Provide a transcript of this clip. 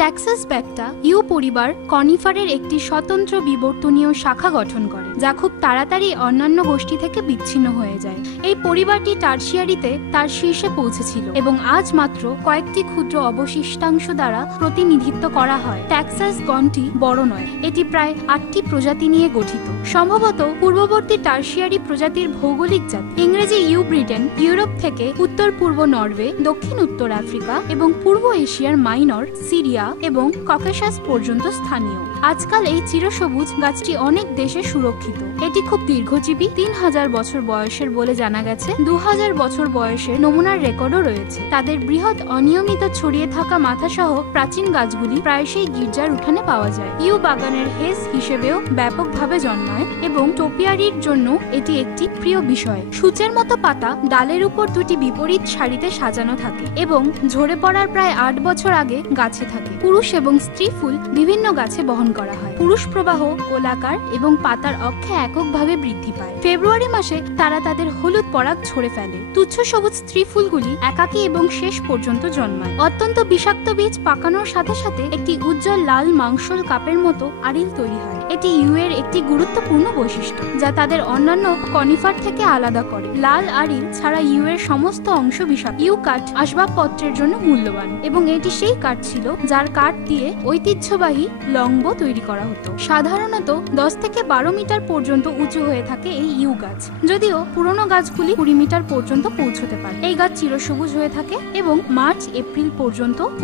ট্যাক্সাস ব্যাকটা you পরিবার কনিফারের একটি স্বতন্ত্র বিবর্তনীয় শাখা গঠন করে, যা খুব তাড়াতাড়ি অন্যান্য গোষ্ঠী থেকে বিচ্ছিন্ন হয়ে যায়। এই পরিবারটি টারশিয়ারিতে তার শীর্ষে পৌঁছেছিল এবং আজ মাত্র কয়েকটি ক্ষুদ্র অবশিষ্টাংশ দ্বারা প্রতিনিধিত্ব করা হয়। ট্যাক্সাস গণটি বড় নয়, এটি প্রায় 8টি প্রজাতি নিয়ে গঠিত, সম্ভবত পূর্ববর্তী টারশিয়ারি প্রজাতির ভৌগোলিক জাতি। ইংরেজি ইউ ব্রিটেন, ইউরোপ থেকে উত্তর পূর্ব নরওয়ে, দক্ষিণ উত্তর আফ্রিকা এবং পূর্ব এশিয়ার মাইনর, সিরিয়া এবং ককেশাস পর্যন্ত স্থানীয়। আজকাল এই চিরসবুজ গাছটি অনেক দেশে সুরক্ষিত। এটি খুব দীর্ঘজীবী, 3000 বছর বয়সের বলে জানা গেছে। 2000 বছর বয়সের নমুনার রেকর্ডও রয়েছে। তাদের বৃহৎ অনিয়মিত ছড়িয়ে থাকা মাথা সহ প্রাচীন গাছগুলি প্রায়শই গির্জার উঠানে পাওয়া যায়। ইউ বাগানের হেজ হিসেবেও ব্যাপকভাবে জন্মায় এবং টোপিয়ারির জন্য এটি একটি প্রিয় বিষয়। সূচের মতো পাতা ডালের উপর দুটি বিপরীত সারিতে সাজানো থাকে এবং ঝরে পড়ার প্রায় 8 বছর আগে গাছে থাকে। পুরুষ এবং স্ত্রী ফুল বিভিন্ন গাছে বহন করা হয়। পুরুষ প্রবাহ গোলাকার এবং পাতার অক্ষে এককভাবে বৃদ্ধি পায়। ফেব্রুয়ারি মাসে তারা তাদের হলুদ পরাগ ঝরে ফেলে। তুচ্ছ সবুজ স্ত্রী ফুলগুলি একাকী এবং শেষ পর্যন্ত জন্মায়। অত্যন্ত বিষাক্ত বীজ পাকানোর সাথে সাথে একটি উজ্জ্বল লাল মাংসল কাপের মতো আরিল তৈরি হয়। এটি ইউ এর একটি গুরুত্বপূর্ণ বৈশিষ্ট্য, যা তাদের অন্যান্য কনিফার থেকে আলাদা করে। লাল আরিল ছাড়া ইউ এর সমস্ত অংশ বিষাক্ত। ইউ কাঠ আসবাবপত্রের জন্য মূল্যবান এবং এটি সেই কাঠ ছিল যার কাঠ দিয়ে ঐতিহ্যবাহী লংবো তৈরি করা হতো। সাধারণত 10 থেকে 12 মিটার পর্যন্ত উঁচু হয়ে থাকে এই ইউ গাছ, যদিও পুরনো গাছগুলি 20 মিটার পর্যন্ত পৌঁছতে পারে। এই গাছ চিরসবুজ হয়ে থাকে এবং মার্চ এপ্রিল পর্যন্ত